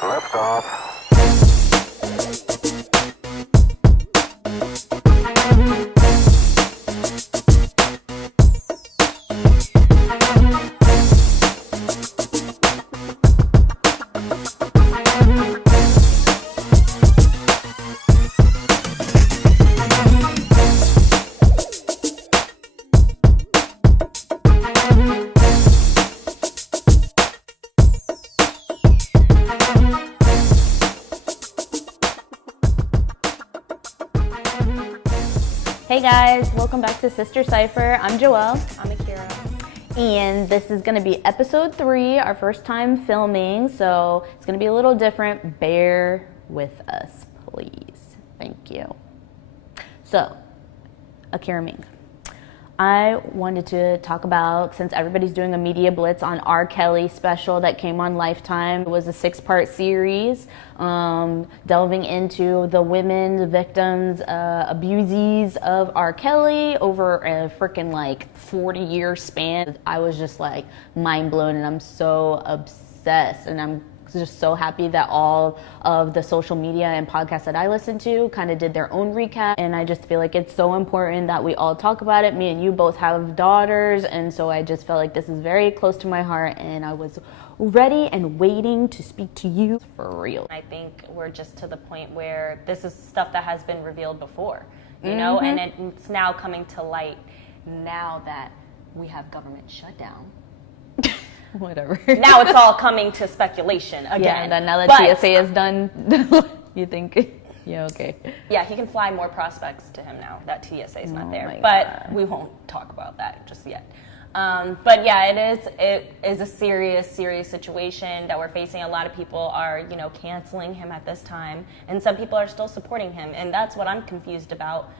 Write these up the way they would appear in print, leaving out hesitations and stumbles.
Liftoff. Hey guys, welcome back to Sister Cypher. I'm Joelle. I'm Akira. And this is gonna be episode 3, our first time filming, so it's gonna be a little different. Bear with us, please. Thank you. So, Akira Ming. I wanted to talk about, since everybody's doing a media blitz on R. Kelly special that came on Lifetime. It was a 6-part series delving into the women, the victims, abusees of R. Kelly over a freaking 40-year span. I was just mind blown, and I'm so obsessed, and I'm just so happy that all of the social media and podcasts that I listen to kind of did their own recap. And I just feel like it's so important that we all talk about it. Me and you both have daughters, and so I just felt like this is very close to my heart, and I was ready and waiting to speak to you for real. I think we're just to the point where this is stuff that has been revealed before, you know, and it's now coming to light now that we have government shutdown. Whatever. Now it's all coming to speculation again. Yeah, and then now that TSA is done, you think, yeah, okay. Yeah, he can fly more prospects to him now that TSA is not there. But we won't talk about that just yet. But yeah, it is a serious situation that we're facing. A lot of people are, canceling him at this time, and some people are still supporting him, and that's what I'm confused about.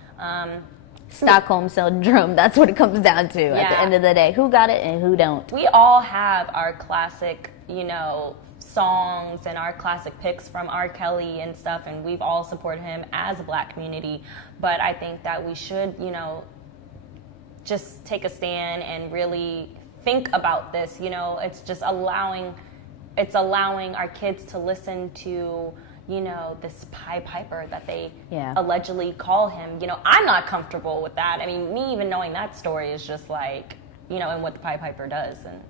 Stockholm syndrome, that's what it comes down to at the end of the day. Who got it and who don't? We all have our classic, songs and our classic picks from R. Kelly and stuff, and we've all supported him as a Black community. But I think that we should, just take a stand and really think about this. It's just allowing our kids to listen to this Pied Piper that they allegedly call him. I'm not comfortable with that. I mean, me even knowing that story is just and what the Pied Piper does. And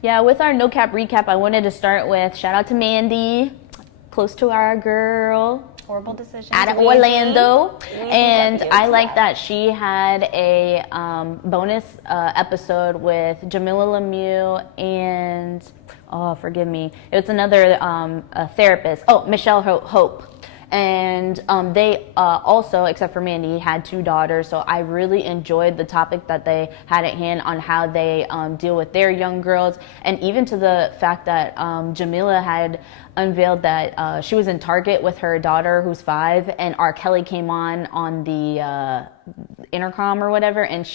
yeah, with our no cap recap, I wanted to start with shout out to Mandy, close to our girl. Horrible decision. Out of Orlando. And I like that she had a bonus episode with Jamila Lemieux and, forgive me, it's another therapist. Michelle Hope. And they also, except for Mandy, had 2 daughters. So I really enjoyed the topic that they had at hand on how they deal with their young girls. And even to the fact that Jamila had unveiled that she was in Target with her daughter who's 5, and R. Kelly came on the intercom or whatever, and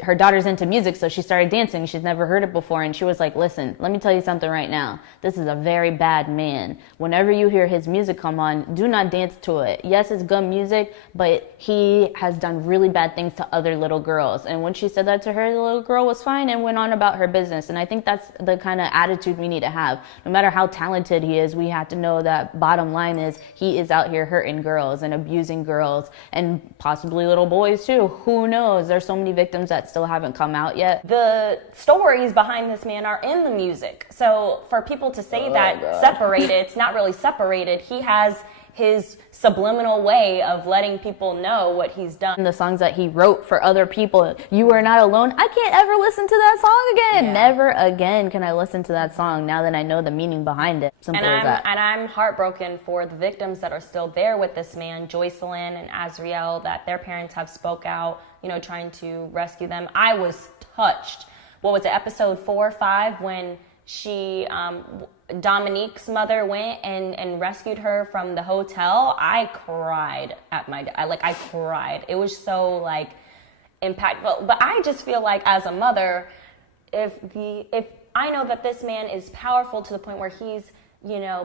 her daughter's into music, so she started dancing. She's never heard it before, and she was like, listen, let me tell you something right now. This is a very bad man. Whenever you hear his music come on, do not dance to it. Yes, it's good music, but he has done really bad things to other little girls. And when she said that to her, the little girl was fine and went on about her business. And I think that's the kind of attitude we need to have. No matter how talented he is, we have to know that bottom line is he is out here hurting girls and abusing girls and possibly little boys too. Who knows? There's so many victims that still haven't come out yet. The stories behind this man are in the music. So for people to say separated, it's not really separated. He has his subliminal way of letting people know what he's done. The songs that he wrote for other people, You Are Not Alone, I can't ever listen to that song again. Yeah. Never again can I listen to that song now that I know the meaning behind it. Simple as that. And I'm heartbroken for the victims that are still there with this man, Joycelyn and Azriel, that their parents have spoke out, trying to rescue them. I was touched. What was it, episode 4 or 5, when she, Dominique's mother went and rescued her from the hotel. I cried at I cried. It was so impactful. But I just feel like as a mother, if I know that this man is powerful to the point where he's,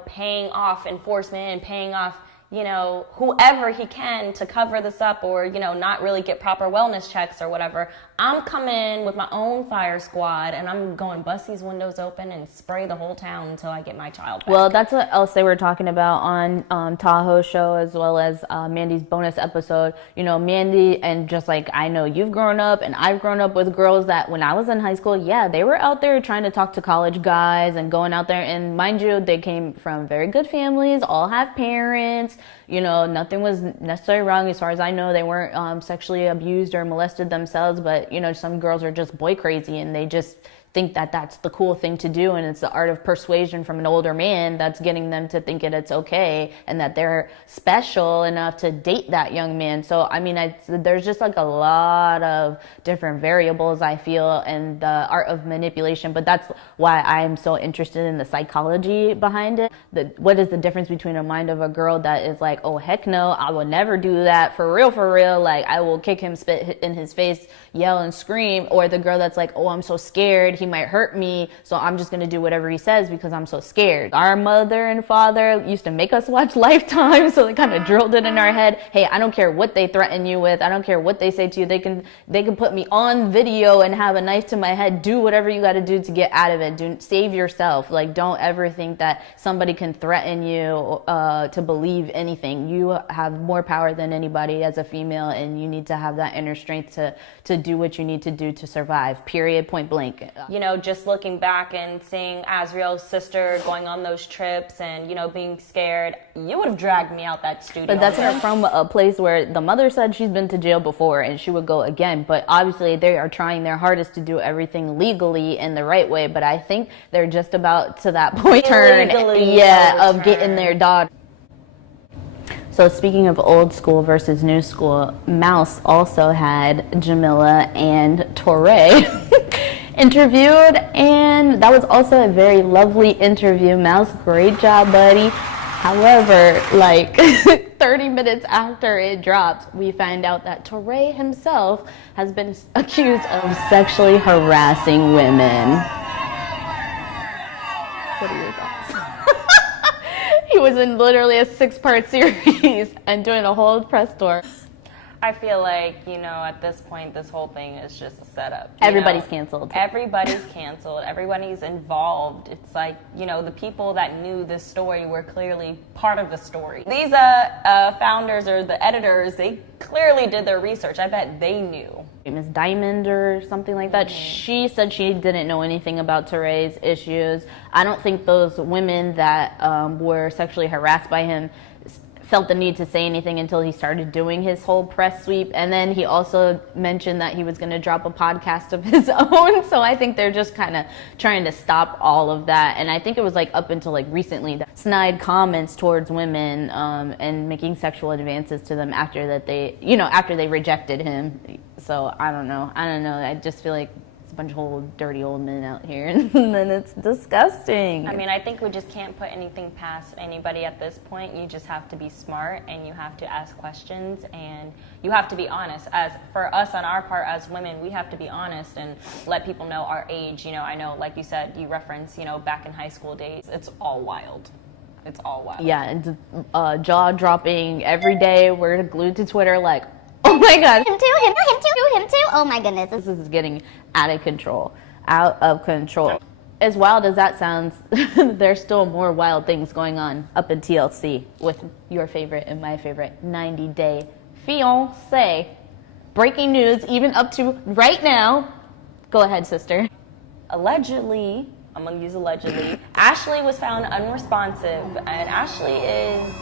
paying off enforcement and paying off, you know, whoever he can to cover this up or, you know, not really get proper wellness checks or whatever. I'm coming with my own fire squad and I'm going bust these windows open and spray the whole town until I get my child back. Well, that's what else they were talking about on Tahoe's show, as well as Mandy's bonus episode. You know, Mandy, and just like I know you've grown up and I've grown up with girls that when I was in high school, yeah, they were out there trying to talk to college guys and going out there. And mind you, they came from very good families, all have parents. You know, nothing was necessarily wrong. As far as I know, they weren't sexually abused or molested themselves. But, you know, some girls are just boy crazy and they just think that that's the cool thing to do, and it's the art of persuasion from an older man that's getting them to think it's okay and that they're special enough to date that young man. So I mean, there's just like a lot of different variables, I feel, and the art of manipulation. But that's why I'm so interested in the psychology behind it. What is the difference between a mind of a girl that is like, oh heck no, I will never do that, for real, like I will kick him, spit in his face, yell and scream, or the girl that's like, oh, I'm so scared, he might hurt me, so I'm just gonna do whatever he says because I'm so scared. Our mother and father used to make us watch Lifetime, so they kind of drilled it in our head. Hey, I don't care what they threaten you with, I don't care what they say to you, they can put me on video and have a knife to my head. Do whatever you got to do to get out of it. Save yourself. Like, don't ever think that somebody can threaten you to believe anything. You have more power than anybody as a female, and you need to have that inner strength to do what you need to do to survive, period, point blank. You know, just looking back and seeing Azriel's sister going on those trips and, you know, being scared, you would have dragged me out that studio. But that's from a place where the mother said she's been to jail before and she would go again. But obviously they are trying their hardest to do everything legally in the right way. But I think they're just about to that point of getting their daughter. So speaking of old school versus new school, Mouse also had Jamila and Touré interviewed, and that was also a very lovely interview. Mouse, great job, buddy. However, like 30 minutes after it dropped, we find out that Touré himself has been accused of sexually harassing women. What are your thoughts? He was in literally a 6-part series and doing a whole press tour. I feel like, you know, at this point, this whole thing is just a setup. Everybody's canceled. Everybody's canceled. Everybody's involved. It's like, you know, the people that knew this story were clearly part of the story. These founders or the editors, they clearly did their research. I bet they knew. Miss Diamond or something like that, she said she didn't know anything about Touré's issues. I don't think those women that were sexually harassed by him felt the need to say anything until he started doing his whole press sweep. And then he also mentioned that he was going to drop a podcast of his own. So I think they're just kind of trying to stop all of that. And I think it was like up until like recently that snide comments towards women and making sexual advances to them after that after they rejected him. So I don't know. I just feel like a bunch of old dirty old men out here, and then it's disgusting. I mean, I think we just can't put anything past anybody at this point. You just have to be smart and you have to ask questions and you have to be honest. As for us on our part as women, we have to be honest and let people know our age. You know, I know, like you said, you reference, you know, back in high school days, it's all wild. It's all wild. Yeah, and jaw dropping every day. We're glued to Twitter like, oh my God. Him too. Oh my goodness. This is getting out of control. As wild as that sounds, there's still more wild things going on up in TLC with your favorite and my favorite 90-day fiancé. Breaking news, even up to right now. Go ahead, sister. Allegedly, I'm going to use allegedly, Ashley was found unresponsive, and Ashley is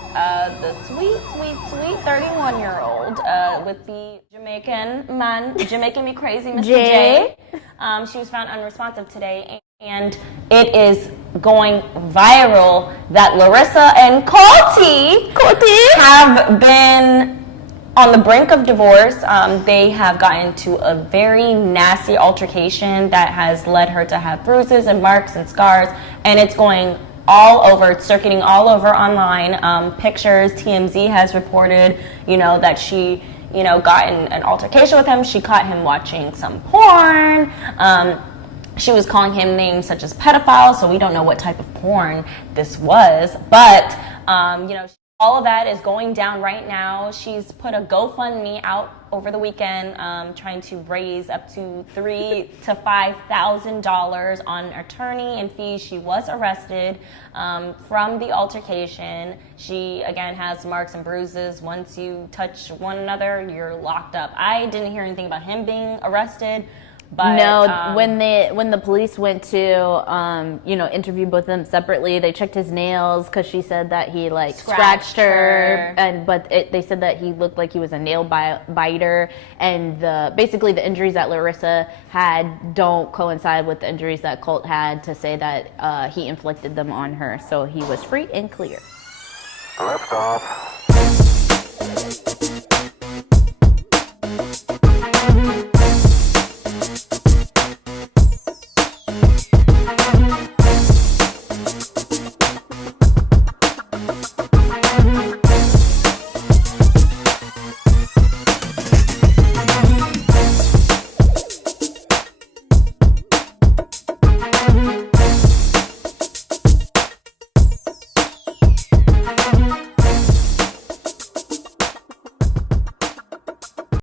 the sweet 31-year-old with the Jamaican man, Jamaican me crazy, Mr. J. She was found unresponsive today, and it is going viral that Larissa and Coty have been on the brink of divorce. They have gotten to a very nasty altercation that has led her to have bruises and marks and scars, and it's going all over. It's circulating all over online. Pictures, TMZ has reported, you know, that she, you know, got in an altercation with him. She caught him watching some porn. She was calling him names such as pedophile, so we don't know what type of porn this was, but, you know, All of that is going down right now. She's put a GoFundMe out over the weekend, trying to raise up to $3,000 to $5,000 on attorney and fees. She was arrested from the altercation. She, again, has marks and bruises. Once you touch one another, you're locked up. I didn't hear anything about him being arrested. But, no, when the police went to interview both of them separately, they checked his nails because she said that he scratched her, but they said that he looked like he was a nail biter, and basically the injuries that Larissa had don't coincide with the injuries that Colt had, to say that he inflicted them on her. So he was free and clear. Lift off.